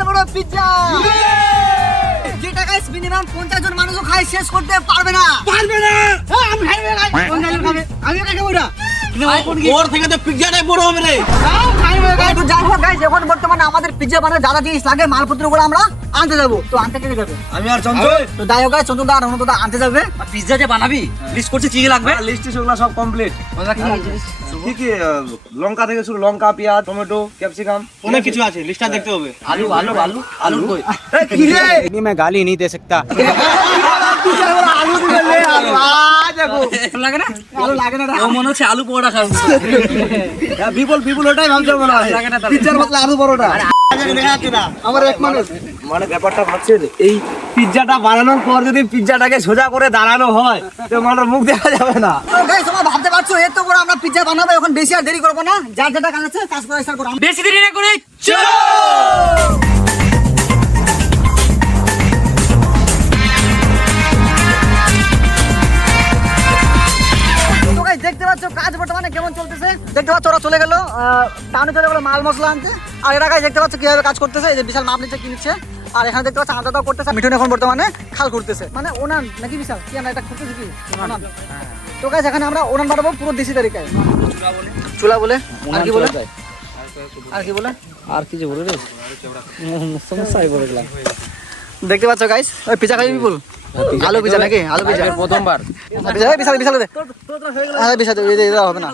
বিশাল বড় পিজ্জা যেটা guys minimum 50 জন মানুষও খাই শেষ করতে পারবে না। হ্যাঁ আমি খাইবে কোন জন খাবে আমি খাইবো ওটা ওর থেকে তো পিজ্জাটাই বড় হবে রে। তো যাই হোক গাইস এখন বর্তমানে আমাদের পিজ্জা বানাতে যা জিনিস লাগে মালপত্রগুলো আমরা আনতে যাবো। তো আনতে কে যাবে? আমি আর চঞ্চল। তো যাই হোক গাইস চঞ্চল দা আর অনুদা দা আনতে যাবে। আর পিজ্জা যে বানাবি লিস্ট করছিস কি কি লাগবে? লিস্টে সেগুলো সব কমপ্লিট। কি কি লঙ্কা থেকে শুরু, লঙ্কা, পেঁয়াজ, টমেটো, ক্যাপসিকাম অনেক কিছু আছে, লিস্টটা দেখতে হবে। আলু আলু আলু আলু কই? এই কি রে नहीं मैं गाली नहीं दे सकता। আলু দিলে লে আলু দেখো লাগে না আলু লাগে না ও মনে হচ্ছে আলু পোড়া খাবে। বিপুল ওটাই ভাবছো মনে হয় লাগে না তাহলে। পিজ্জার বদলে আলু পরোটা আমার এক মানুষ মানে ব্যাপারটা ভাবছেন এই পিজ্জাটা বানানোর পর যদি পিজ্জাটাকে সোজা করে দাঁড়ানো হয় তো মানুষের মুখ দেখা যাবে না। গাইস তোমরা ভাবতে পারছো এত বড় আমরা পিজ্জা বানাবো এখন বেশি আর দেরি করব না যার যেটা কাজ আছে কাজ করা স্টার্ট করো বেশি দেরি না করে চলো। তো গাইস দেখতে পাচ্ছ কাজ বর্তমানে কেমন চলতেছে দেখতে পাচ্ছ ওরা চলে গেল টাউনে চলে গেল মাল মশলা আনতে আর এরা গাইস দেখতে পাচ্ছ কিভাবে কাজ করতেছে এই যে বিশাল মাপ নিচ্ছে কি নিচ্ছে আর এখানে দেখতে পাচ্ছ আলাদা করতেছে মিঠুন এখন বর্তমানে খাল করতেছে মানে ওনান নাকি বিশাল কি আমরা এটা করতেছি কি ওনান তো গাইস এখানে আমরা ওনান বানাবো পুরো দেশি তরিকায় চুলা বলে আর কি বলে আর কি বলে আর কিছু বলে রে সমস্যায় পড়ে গেলাম। দেখতে পাচ্ছ গাইস ওই পিজা খাবি বিপুল আলু পিজা নাকি আলু পিজা প্রথমবার পিজা বিশাল বিশাল দে আরে বিশাল দে এই হবে না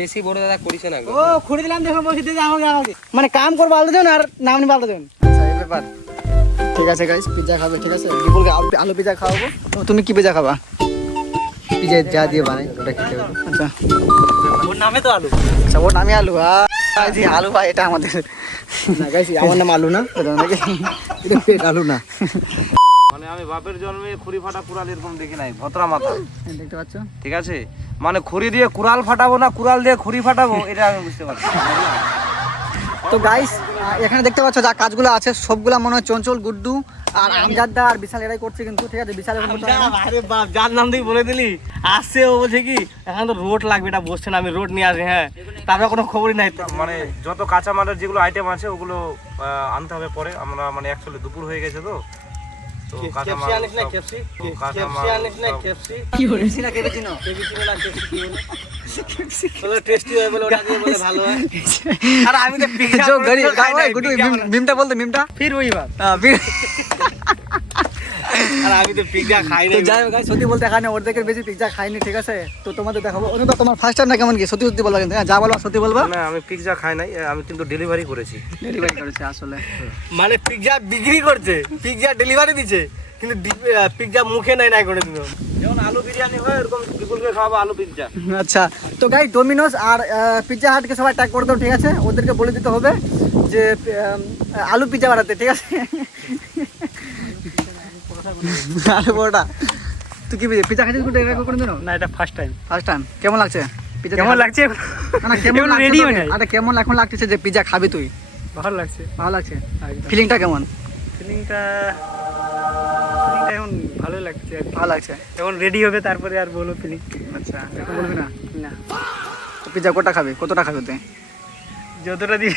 বেশি বড় দাদা করিস না। ও খুঁড়ে দিলাম দেখো বসে দিয়ে আমাকে মানে কাম করবো আলাদা দেন আর নাম নিয়ে আলাদা দেন আচ্ছা এই ব্যাপার ঠিক আছে গাইস পিজা খাবে ঠিক আছে বিপুলকে আলু পিজা খাওয়াবো তুমি কি পিজা খাবা পিজা যা দিয়ে বানাই ওটা খেতে হবে। আচ্ছা ওর নামে তো আলু। আচ্ছা ওর নামই আলু জি আলু ভাই এটা আমাদের না গাইস আমার নাম আলু না, এটা নাকি এটা পেট আলু না। মানে আমি বাপের জন্মে খুরি ফাটা কুড়াল এরকম দেখি নাই, ভদ্রা মাথা। দেখতে পাচ্ছ ঠিক আছে মানে খড়ি দিয়ে কুড়াল ফাটাবো না কুড়াল দিয়ে খড়ি ফাটাবো এটা আমি বুঝতে পারছি। তো গাইস এখানে দেখতে পাচ্ছ যা কাজগুলো আছে সবগুলা মনে হয় চঞ্চল গুড্ডু আর আমজাদদা আর বিশাল এরাই করছে কিন্তু ঠিক আছে বিশাল আরে বাপ যার নাম দিয়ে বলে দিলি আসছে ও বলছে কি এখন তো রোড লাগবে এটা বসছে না আমি রোড নিয়ে আসি। হ্যাঁ তারপরে কোনো খবরই নাই। মানে যত কাঁচা মালের যেগুলো আইটেম আছে ওগুলো আনতে হবে পরে। আমরা মানে অ্যাকচুয়ালি দুপুর হয়ে গেছে তো কাঁচা মাল কি হয়েছে না কেবে চিনো টেস্টি হয় বলে ওটা দিয়ে বলে ভালো হয়। আর আমি তো পিজ্জা जो गरी गुडू मिमटा बोलते मिमटा फिर वही बात। फिर আর আমি তো পিজ্জা খাই না। তো যাই হোক সত্যি বলতে এখানে অর্ধেকের বেশি পিজ্জা খাইনি ঠিক আছে তো তোমাদের দেখাবো অনুদা তোমার ফার্স্ট টাইম না কেমন কি সত্যি সত্যি বলবা কিন্তু যা বলবা সত্যি বলবা না আমি পিজ্জা খাই নাই, আমি কিন্তু ডেলিভারি করেছি। ডেলিভারি করেছে আসলে মানে পিজ্জা বিক্রি করছে, পিজ্জা ডেলিভারি দিচ্ছে কিন্তু পিজ্জা মুখে নাই নাই করে দিল। যেমন আলু বিরিয়ানি হয় এরকম বিপুলকে খাওয়াবো আলু পিজ্জা। আচ্ছা তো গাই ডোমিনোস আর পিজ্জা হাটকে সবাই ট্যাগ করে দাও ঠিক আছে ওদেরকে বলে দিতে হবে যে আলু পিজ্জা বানাতে ঠিক আছে আলু বড়টা তুই কি পিজ্জা খাইছিস কোথায় এরকম করে দিনো না এটা ফার্স্ট টাইম। ফার্স্ট টাইম কেমন লাগছে পিজ্জা কেমন লাগছে? না না কেমন লাগছে রেডিও নাই। আরে কেমন এখন লাগতেছে যে পিজ্জা খাবি তুই ভালো লাগছে। ভালো লাগছে ফিলিংটা কেমন ফিলিংটা এখন ভালোই লাগছে আর কি। ভালো লাগছে এখন রেডি হবে তারপরে আর বলো ফিলিং। আচ্ছা এখন বলবি না না তো পিজ্জা কতটা খাবি তুই যতটা দিয়ে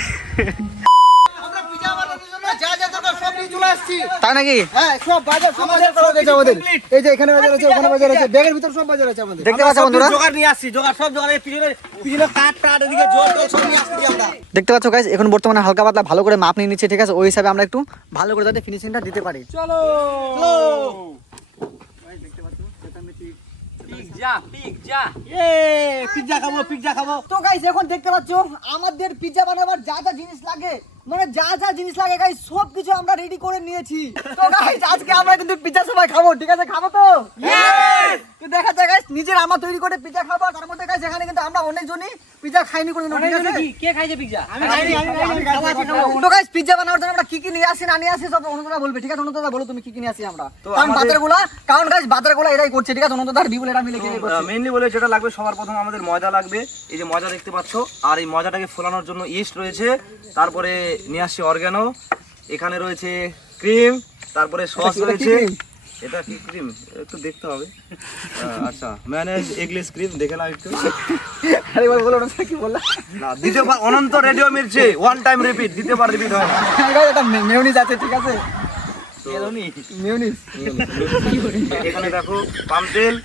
তাই নাকি হ্যাঁ সব বাজার সব বাজার করা হয়েছে আমাদের। এই যে এখানে বাজার আছে ওখানে বাজার আছে ব্যাগের ভিতর সব বাজার আছে আমাদের। দেখতে পাচ্ছ বন্ধুরা জোগাড় নিয়ে আসছি, জোগাড় সব জোগাড় পিছনে পিছনে কাঠ এদিকে জল টল সব নিয়ে আসছি আমরা। দেখতে পাচ্ছ গাইস এখন বর্তমানে হালকা পাতলা ভালো করে মাপ নিয়ে নিচ্ছে ঠিক আছে ওই হিসাবে আমরা একটু ভালো করে যাতে ফিনিশিংটা দিতে পারি চলো পিজ্জা পিজ্জা খাবো। তো গাইস এখন দেখতে পাচ্ছ আমাদের পিজ্জা বানাবার যা যা জিনিস লাগে মানে যা জিনিস লাগে গাইস সব কিছু আমরা রেডি করে নিয়েছি তো গাইস আজকে আমরা কিন্তু পিজ্জা সবাই খাবো ঠিক আছে খাবো তো ইয়েস তো দেখা যায় গাইস নিজের আমরা তৈরি করে পিজ্জা খাবো তার মধ্যে গাইস এখানে কিন্তু আমরা অনেকজনই পিজ্জা খাইনি কোনোদিন ঠিক আছে কে খাইছে পিজ্জা? আমি তো গাইস পিজ্জা বানানোর জন্য আমরা কি কি নিয়ে আসি না নিয়ে আসি সব অনুদাদা বলবে ঠিক আছে অনুদাদা বলো তুমি কি কি নিয়ে আসি আমরা কারণ কারণ গাইস বাজারগুলো এরাই করছে ঠিক আছে অনুদাদা আর বিপুল এরা মিলে খেয়ে করছে মেইনলি বলে যেটা লাগবে সবার প্রথম আমাদের ময়দা লাগবে। এই যে ময়দা দেখতে পাচ্ছ আর এই ময়দাটাকে ফোলানোর জন্য ইস্ট রয়েছে, তারপরে নিয়ে আসছি অর্গানো, এখানে রয়েছে ক্রিম, তারপরে সস রয়েছে এটা কি ক্রিম একটু দেখতে হবে। আচ্ছা ম্যানেজ এগলেস ক্রিম দেখে নাও একটু। আরে ভাই বলো না কি বললা? না দ্বিতীয়বার অনন্ত radio Mirchi one time repeat, দ্বিতীয়বার রিপিট হয় না। গাইস এটা মেয়োনিজ আছে ঠিক আছে, মেয়োনিজ। এখানে দেখো পাম তেল,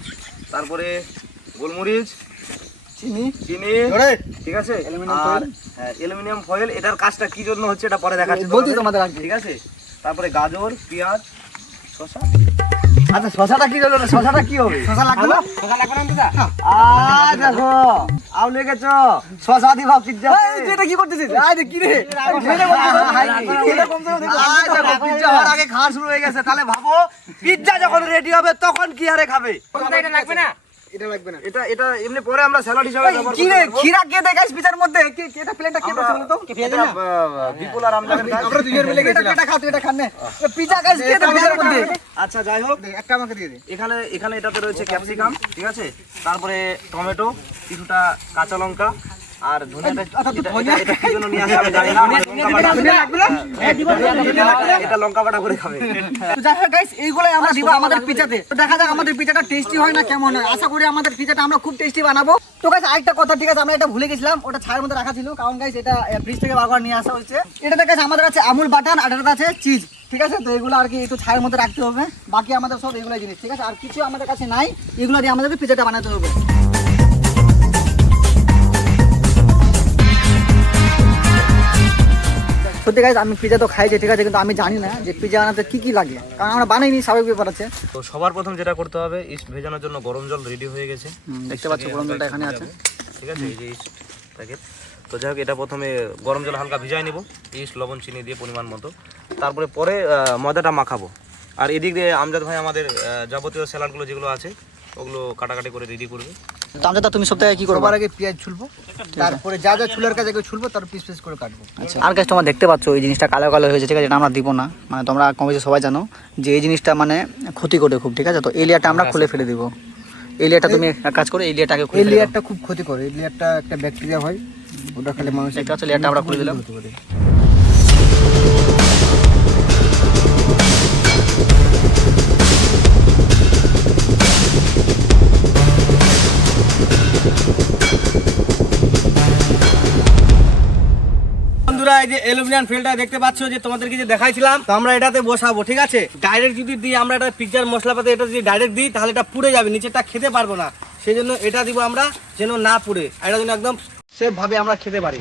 তারপরে গোলমরিচ, চিনি, ঠিক আছে, আর অ্যালুমিনিয়াম ফয়েল। এটার কাজটা কি জন্য হচ্ছে এটা পরে দেখাচ্ছি বলছি তোমাদের আগে, ঠিক আছে। তারপরে গাজর, পেঁয়াজ, শসা। আচ্ছা শসাটা কি জন্য, শসাটা কি হবে? শসা লাগবে না? শসা লাগবে না দাদা? দেখো আও লেগেছ শসা দিবা পিজ্জা। এই যে এটা কি করতেছিস? আরে কি রে? পিজ্জা হওয়ার আগে খাওয়া শুরু হয়ে গেছে, তাহলে ভাবো পিজ্জা যখন রেডি হবে তখন কি হারে খাবে। এটা লাগবে না? এটা লাগবে না। এটা এটা এমনি পরে আমরা স্যালাড হিসেবে ব্যবহার কি রে করব। খিরা কে দেখাইস পিজার মধ্যে? কি এটা প্লেনটা কে করছে বলো তো? এটা, বিপুল আর আমজাদের কাজ। আমরা দুইজন মিলে গেছিলাম। এটা খা তুই, এটা খান নে। পিজা গাইস কে দেয় পিজার মধ্যে? আচ্ছা যাই হোক, একটা আমাকে দিয়ে দে। এখানে এখানে এটাতে রয়েছে ক্যাপসিকাম, ঠিক আছে, তারপরে টমেটো, কিছুটা কাঁচা লঙ্কা আর ধনিয়াটা। এটা কি জন্য নিয়ে আসে আমি জানি না। এটা লঙ্কা বাটা করে খাবে। তো যাই হোক গাইস এইগুলাই আমরা দিব আমাদের পিজাতে। তো দেখা যাক আমাদের পিজাটা টেস্টি হয় না কেমন হয়। আশা করি আমাদের পিজাটা আমরা খুব টেস্টি বানাবো। তো গাইস আরেকটা কথা, ঠিক আছে, আমরা এটা ভুলে গেছিলাম, ওটা ছায়ের মধ্যে রাখা ছিল, কারণ গাইস এটা ফ্রিজ থেকে বার করে নিয়ে আসা হয়েছে। এটাতে গাইস আমাদের আছে আমুল বাটার আর এটাতে আছে চিজ, ঠিক আছে। তো এগুলো আর কি একটু ছায়ের মধ্যে রাখতে হবে, বাকি আমাদের সব এগুলাই জিনিস, ঠিক আছে। আর কিছু আমাদের কাছে নাই, এগুলো দিয়ে আমাদেরকে পিজাটা বানাতে হবে। সত্যি গাইস আমি পিজা তো খাইছি, ঠিক আছে, কিন্তু আমি জানি না যে পিজা বানাতে কি কি লাগে, কারণ আমরা বানাইনি, স্বাভাবিক ব্যাপার আছে। তো সবার প্রথম যেটা করতে হবে, ইস্ট ভেজানোর জন্য গরম জল রেডি হয়ে গেছে, দেখতে পাচ্ছ গরম জলটা এখানে আছে, ঠিক আছে, এই যে ইস্ট প্যাকেট। তো যাই হোক এটা প্রথমে গরম জল হালকা ভিজাই নেব, ইস্ট লবণ চিনি দিয়ে পরিমাণ মতো। তারপরে পরে ময়দাটা মাখাবো। আর এদিক দিয়ে আমজাদ ভাই আমাদের যাবতীয় স্যালাডগুলো যেগুলো আছে ওগুলো কাটাকাটি করে রেডি করবে। তো আমজাদ তুমি সব থেকে কি করবে? সবার আগে পেঁয়াজ ছুলবো, তারপরে যা যা ছুলার কাছে ছুলবো তার পিস পিস করে কাটবো। আচ্ছা আর গাইস তোমরা দেখতে পাচ্ছ এই জিনিসটা কালো কালো হয়েছে, ঠিক আছে, এটা আমরা দিব না, মানে তোমরা কম বেশি সবাই জানো যে এই জিনিসটা মানে ক্ষতি করে খুব, ঠিক আছে। তো এই লেয়ারটা আমরা খুলে ফেলে দিব। এই লেয়ারটা তুমি এক কাজ করো, এই লেয়ারটাকে খুলে এই ফেলে দাও। লেয়ারটা খুব ক্ষতি করে, এই লেয়ারটা একটা ব্যাকটেরিয়া হয়, ওটা খেলে মানুষ দেখতে পাচ্ছ লেয়ারটা আমরা খুলে দিলাম। বন্ধুরা এই যে অ্যালুমিনিয়াম ফয়েলটা দেখতে পাচ্ছ, যে তোমাদেরকে যে দেখাইছিলাম, তো আমরা এটাতে বসাবো, ঠিক আছে। ডাইরেক্ট যদি দিই আমরা এটা পিজ্জার মশলাপাতি, এটা যদি ডাইরেক্ট দিই তাহলে এটা পুড়ে যাবে, নিচেটা খেতে পারবো না। সেই জন্য এটা দিব আমরা যেন না পুড়ে, এটা যেন একদম সেফ ভাবে আমরা খেতে পারি।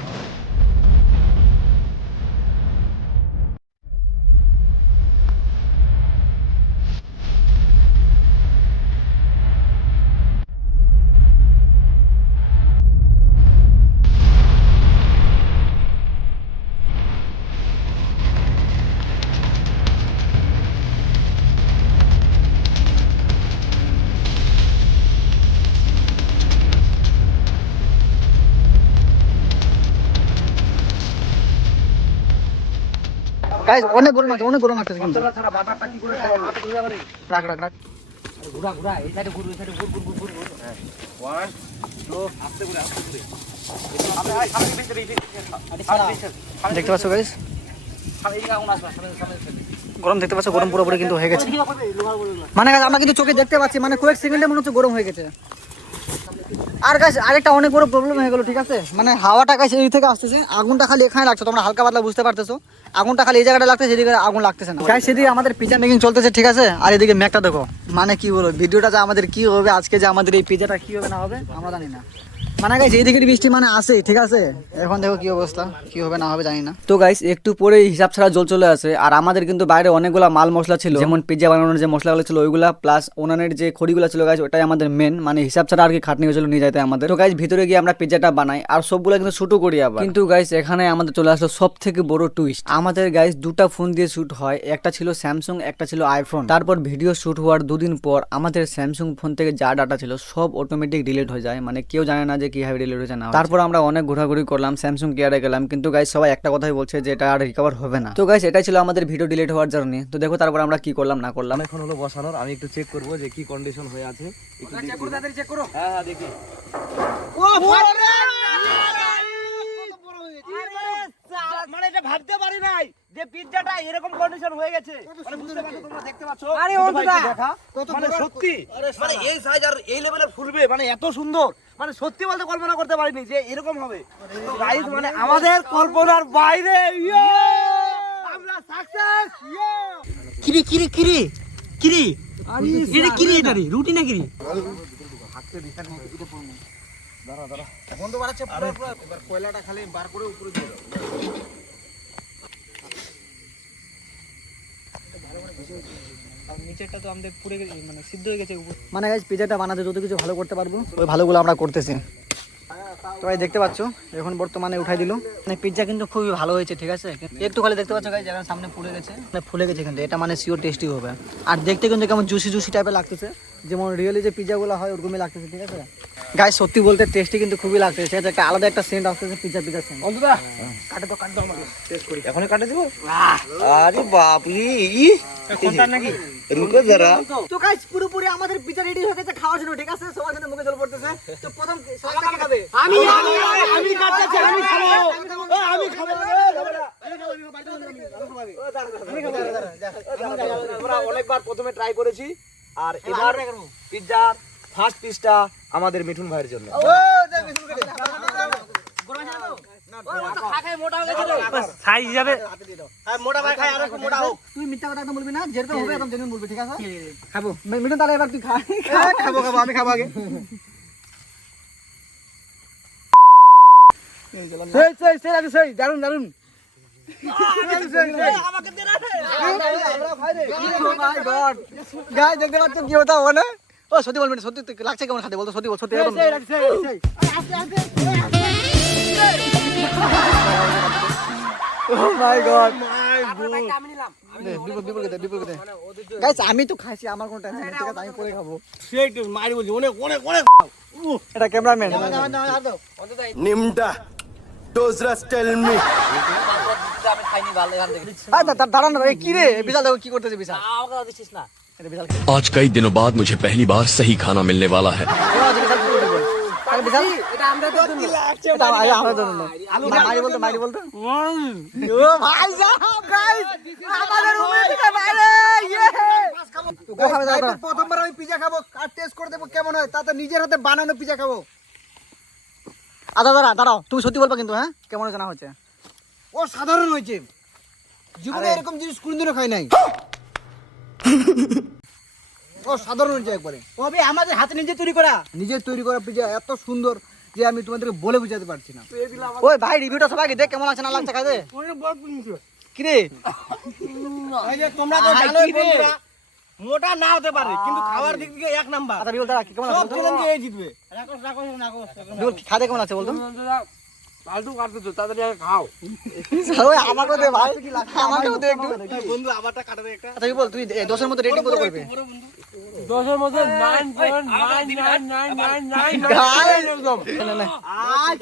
গাইস অনেক গরম আছে, অনেক গরম আছে কিন্তু। রাখ রাখ রাখ। দেখতে পাচ্ছ গাইস গরম, দেখতে পাচ্ছ গরম পুরোপুরি কিন্তু হয়ে গেছে, মানে গাইস আমরা কিন্তু চোখে দেখতে পাচ্ছি, মানে কয়েক সেকেন্ডে মনে হচ্ছে গরম হয়ে গেছে। আর গাইস আরেকটা অনেক বড় প্রবলেম হয়ে গেল, ঠিক আছে, মানে হাওয়াটা গাইস এই থেকে আসতেছে, আগুনটা খালি এখানে লাগছে, তোমরা হালকা পাতলা বুঝতে পারতেছো, আগুনটা খালি এই জায়গাটা লাগতেছে, যেদিকে আগুন লাগতেছে না। গাইস সেদিকে আমাদের পিজা মেকিং চলতেছে, ঠিক আছে, আর এদিকে ম্যাকটা দেখো, মানে কি বলো ভিডিওটা যে আমাদের কি হবে আজকে, যে আমাদের এই পিজাটা কি হবে না হবে আমরা জানি না। মানে গাইস এইদিকে বৃষ্টি মানে আসে, ঠিক আছে, এখন দেখো কি অবস্থা, কি হবে না হবে জানি না। তো গাইস একটু পরে হিসাব ছাড়া জল চলে আসে, আর আমাদের কিন্তু বাইরে অনেকগুলা মাল মশলা ছিল, যেমন পিজা বানানোর যে মশলাগুলো ছিল ওইগুলা, প্লাস ওনানের যে খড়িগুলো ছিল গাইস, ওটাই আমাদের মেন, মানে হিসাব ছাড়া আর কি খাটনি হয়েছিল নিয়ে যাইতে আমাদের। তো গাইস ভিতরে গিয়ে আমরা পিজাটা বানাই আর সবগুলো কিন্তু শুটও করি আবার, কিন্তু গাইস এখানে আমাদের চলে আসলো সব থেকে বড় টুইস্ট। আমাদের গাইস দুটা ফোন দিয়ে শুট হয়, একটা ছিল স্যামসাং, একটা ছিল আইফোন। তারপর ভিডিও শুট হওয়ার দুদিন পর আমাদের স্যামসাং ফোন থেকে যা ডাটা ছিল সব অটোমেটিক ডিলিট হয়ে যায়, মানে কেউ জানে না যে কিভাবে ডিলিট হয়েছে না। তারপর আমরা অনেক ঘোরাঘুরি করলাম, স্যামসাং কেয়ারে গেলাম, কিন্তু গাইস সবাই একটা কথাই বলছে যে এটা আর রিকভার হবে না। তো গাইস এটাই ছিল আমাদের ভিডিও ডিলিট হওয়ার জার্নি। তো দেখো তারপর আমরা কি করলাম না করলাম। এখন হলো বসানোর, আমি একটু চেক করবো যে কি কন্ডিশন হয়ে আছে, একটু চেক করো, তাড়াতাড়ি চেক করো। হ্যাঁ হ্যাঁ দেখি। মানে এটা ভাবতে পারি নাই যে পিৎজাটা এরকম কন্ডিশন হয়ে গেছে। মানে বুঝতে পারছো, তোমরা দেখতে পাচ্ছ। আরে ছোট বন্ধুরা, ভাইকে দেখা, মানে সত্যি মানে এই সাইজ আর এই লেভেলের ফুলবে, মানে এত সুন্দর, মানে সত্যি বলতে কল্পনা করতে পারিনি যে এরকম হবে। তো গাইস মানে আমাদের কল্পনার বাইরে। ইয়ো! আমরা সাকসেস। ইয়ো! কিরি কিরি কিরি কিরি এটা কিরি, এটা রে রুটি না কিরি? বন্ধ বাড়াচ্ছে পুরো পুরো। এবার কয়লাটা খালি বার করে উপরে দিয়ে দাও। নিচেরটা তো আমাদের পুড়ে গেছে, মানে সিদ্ধ হয়ে গেছে। মানে গাইস পিজাটা বানাতে যত কিছু ভালো করতে পারবো ওই ভালোগুলো আমরা করতেছি। তো ভাই দেখতে পাচ্ছ এখন বর্তমানে উঠাই দিল। মানে পিজ্জা কিন্তু খুবই ভালো হয়েছে, ঠিক আছে। একটু খালি দেখতে পাচ্ছ গাইস যেখানে সামনে পুড়ে গেছে, মানে ফুলে গেছে, কিন্তু এটা মানে শিওর টেস্টি হবে। আর দেখতে কিন্তু কেমন জুসি জুসি টাইপের লাগতেছে, যেমন রিয়েলি যে পিজ্জাগুলো হয় ওরকমই লাগতেছে, ঠিক আছে। গাইস সত্যি বলতে টেস্টি কিন্তু খুবই লাগতেছে, ঠিক আছে। একটা আলাদা একটা সেন্ট আসতেছে পিজ্জা পিজ্জা সেন্ট। বন্ধুরা কাটে দাও আমাকে টেস্ট করি। এখনই কাটে দিব? আরে বাপ রে, কোনটা নাকি? রুকো জরা। তো গাইস পুরোপুরি আমাদের পিজ্জা রেডি হয়ে গেছে খাওয়ার জন্য, ঠিক আছে। সবার জন্য মুখে জল পড়তেছে। তো প্রথম সবাই কে খাবে? আমি কাটতেছি, আমি খাবো। আমি খাবো। আমরা অনেকবার প্রথমে ট্রাই করেছি, আর এবার পিৎজার ফার্স্ট পিসটা আমাদের মিঠুন ভাইয়ের জন্য। সাইজ হিসাবে মোটা ভাই খায়, আর একটু মোটা হোক। তুই মিথ্যা কথা একদম বলবি না, যেরকম হবে একদম জেনুইন বলবি, ঠিক আছে। খাবো মিঠুন, তাহলে এবার তুই খা। খাবো আমি খাবো আগে। সেই দারুন দারুন। গাইস দেখতে পাচ্ছ কি হতো মানে? ও সত্যি বলবি না, সত্যি তুই লাগছে কেমন খাতে বলতো, সত্যি বল, সত্যি একদম। Oh my God! গাইস আমি তো খাইছি, আমার কোনো টেনশন নেই, ঠিক আছে। আমি পরে খাবো। সেই মারি বলছি, অনেক অনেক অনেক। এটা cameraman. Nimda. Dozras tell me. দাঁড়ান না, কি রে বিশাল, দেখো কি করতেছে বিশাল। এটা বিশাল आज कई दिनों बाद मुझे पहली बार सही खाना मिलने वाला है। প্রথমবার আমি পিজা খাবো আর টেস্ট করে দেবো কেমন হয়, তাতে নিজের হাতে বানানো পিজা খাবো। আচ্ছা দাঁড়াও, তুমি সত্যি বলবা কিন্তু, হ্যাঁ কেমন জানা হচ্ছে? ও সাধারণ হয়েছে, জীবনে এরকম জিনিস কোনদিনও খাই নাই। ও সাধারণ হয়েছে একবারে। ওবে আমাদের হাতে নিজে তৈরি করা, নিজের তৈরি করা পিজা এত সুন্দর যে আমি তোমাদেরকে বলে বোঝাতে পারছি না। ওই ভাই রিভিউটা সবাইকে দেখ কেমন লাগছে না লাগছে খাইতে। কি রে তোমরা তো জানো বন্ধুরা, মোটা না হতে পারে কিন্তু খাওয়ার দিক থেকে এক নাম্বার। আচ্ছা বিবল দাঁড়া, কেমন সব লাগছে চ্যালেঞ্জে এই জিতবে। বিবল খাতে কেমন লাগছে বলতো? ফালতু কাটতেছো, তাড়াতাড়ি আগে খাও। ওই আমাকে দে ভাই, আমাকে দে একটু। বন্ধু আবারটা কাটা দে একটা। আচ্ছা বিবল তুই 10 এর মধ্যে রেটিং কত করবি? 10 এর মধ্যে 9.99999 একদম।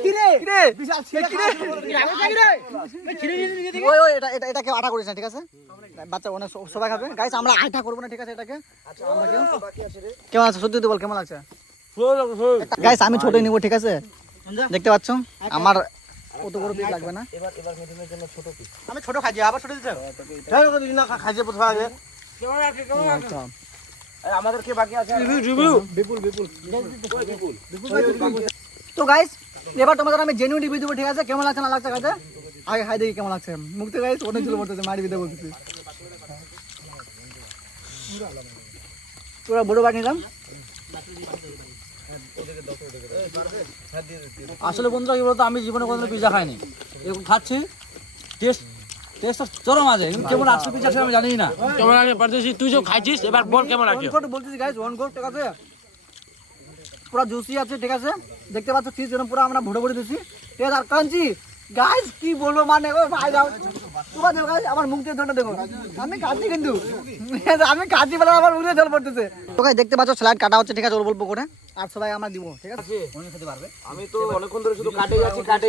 কি রে বিশাল ছিঁড়ে কি রে ওই এটা কেউ আটা করিস না, ঠিক আছে। বাচ্চা অনেক সবাই খাবে। গাইস আমরা আটা করবো না, ঠিক আছে। এটাকে আমরা কেমন আছে সত্যি তুই বল, কেমন লাগছে? গাইস আমি ছোট নিব, ঠিক আছে। দেখতে পাচ্ছ আমার কত বড় পিস লাগবে না। এবার মিঠুনের জন্য ছোট পিস। আমি ছোট খাইছি, আবার ছোট দিতে না খাইছে প্রথমে আগে। আচ্ছা আমাদের কে বাকি আছে? বিপুল। তো গাইস এবার তোমাদের আমি জেনুইন রিভিউ দেবো, ঠিক আছে। কেমন লাগছে না লাগছে খাইতে আগে খাই দেখি কেমন লাগছে। মুখ থেকে গাইস অনেক চলে পড়তেছে, মারি দিতে বলতেছি। পুরো বড় বাটি নিলাম। আসলে বন্ধুরা কি বলতো, আমি জীবনে কোনোদিন পিজা খাইনি, এরকম খাচ্ছি, টেস্ট চরম আছে, কিন্তু কেমন আসলে পিজা আমি জানি না। কেমন লাগে পারতেছি, তুই যে খাইছিস এবার বল কেমন লাগে। বলতেছি গাইস ওয়ান গোল, ঠিক আছে। পুরো জুসি আছে, ঠিক আছে। দেখতে পাচ্ছ চিজ যেন পুরো আমরা ভরে ভরে দিচ্ছি, ঠিক আছে। আর ক্রাঞ্চি গাইস কি বলবো, মানে ও ভাই দাও তোমার দেখো গাইস, আমার মুখ দিয়ে ধরে দেখো, আমি কাঁদছি কিন্তু, আমি কাঁদছি বলে আমার মুখে জল পড়তেছে। তো গাইস দেখতে পাচ্ছ স্লাইড কাটা হচ্ছে, ঠিক আছে, অল্প করে। আর সবাই আমরা দিব, ঠিক আছে। খেতে পারবে। আমি তো অনেকক্ষণ ধরে শুধু কাটেই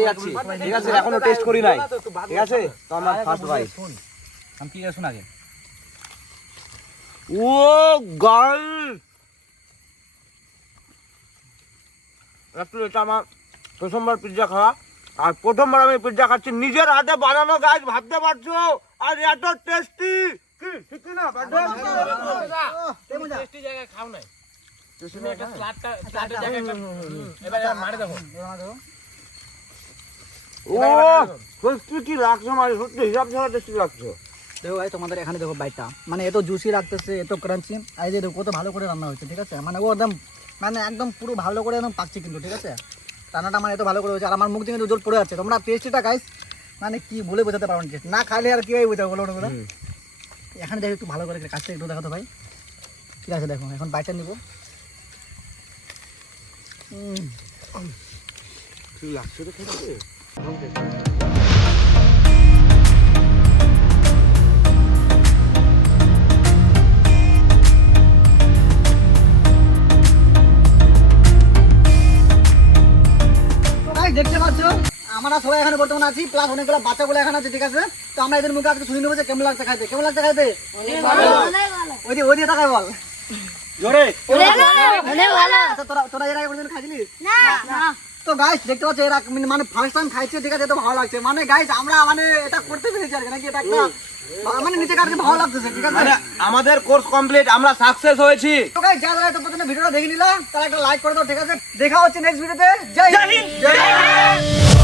যাচ্ছি, ঠিক আছে, এখনো টেস্ট করি নাই, ঠিক আছে। তো আমার ফার্স্ট ভাই আমি কি শুন আগে। ও গাল একটু, এটা আমার প্রথমবার পিৎজা খাওয়া, আর প্রথমবার আমি পিৎজা খাচ্ছি নিজের হাতে বানানো, গাছ ভাবতে পারছো, আর এত টেস্টি। কি ঠিক না টেস্টি জায়গায় খাও নাই তুমি একটা স্লাডটা জায়গায় এবার মারে দেখো ও সত্যি কি লাগছে, মানে সত্যি হিসাব ছাড়া টেস্টি লাগছে। দেখো ভাই তোমাদের এখানে দেখো বাইটটা, মানে এত জুসি লাগতেছে, এত ক্রাঞ্চি, আর এই যে দেখো কত ভালো করে রান্না হয়েছে, ঠিক আছে, মানে ও একদম মানে একদম পুরো ভালো করে একদম পাকছে কিন্তু, ঠিক আছে, রান্নাটা মানে এত ভালো করে হয়েছে, আর আমার মুখ থেকে জল পড়ে যাচ্ছে। তোমরা টেস্টিটা গাইস মানে কি বলে বোঝাতে পারো না, না খাইলে আর কি হয় বোঝাবো বলো না। এখানে দেখো একটু ভালো করে কাছটা একটু দেখাতো ভাই, ঠিক আছে, দেখো এখন বাইটটা নিবো। কি লাগছে রে খেতে? দেখতে পাচ্ছ আমরা সবাই এখানে বর্তমানে আছি, প্লাস অনেকগুলো বাচ্চাগুলো এখানে আছে, ঠিক আছে, তো আমরা এদের মুখে আজকে শুনে নেবো যে কেমন লাগছে খাইতে, কেমন লাগছে খাইতে, ওই দিয়ে তাকাই বল জোরে। আচ্ছা, তোরা এর আগে কোনোদিন খাইছিলি? তো গাইস দেখতে পাচ্ছ এরা মানে ফার্স্ট টাইম খাইছে, ঠিক আছে, তো ভালো লাগছে, মানে গাইস আমরা মানে এটা করতে পেরেছি আর কি, নাকি এটা একটা মানে নিচে কাটতে ভালো লাগতেছে, ঠিক আছে, আমাদের কোর্স কমপ্লিট, আমরা সাকসেস হয়েছি। তো গাইস যারা যারা তো প্রথমে ভিডিওটা দেখে নিলা তারা একটা লাইক করে দাও, ঠিক আছে, দেখা হচ্ছে নেক্সট ভিডিওতে। জয় হিন্দ।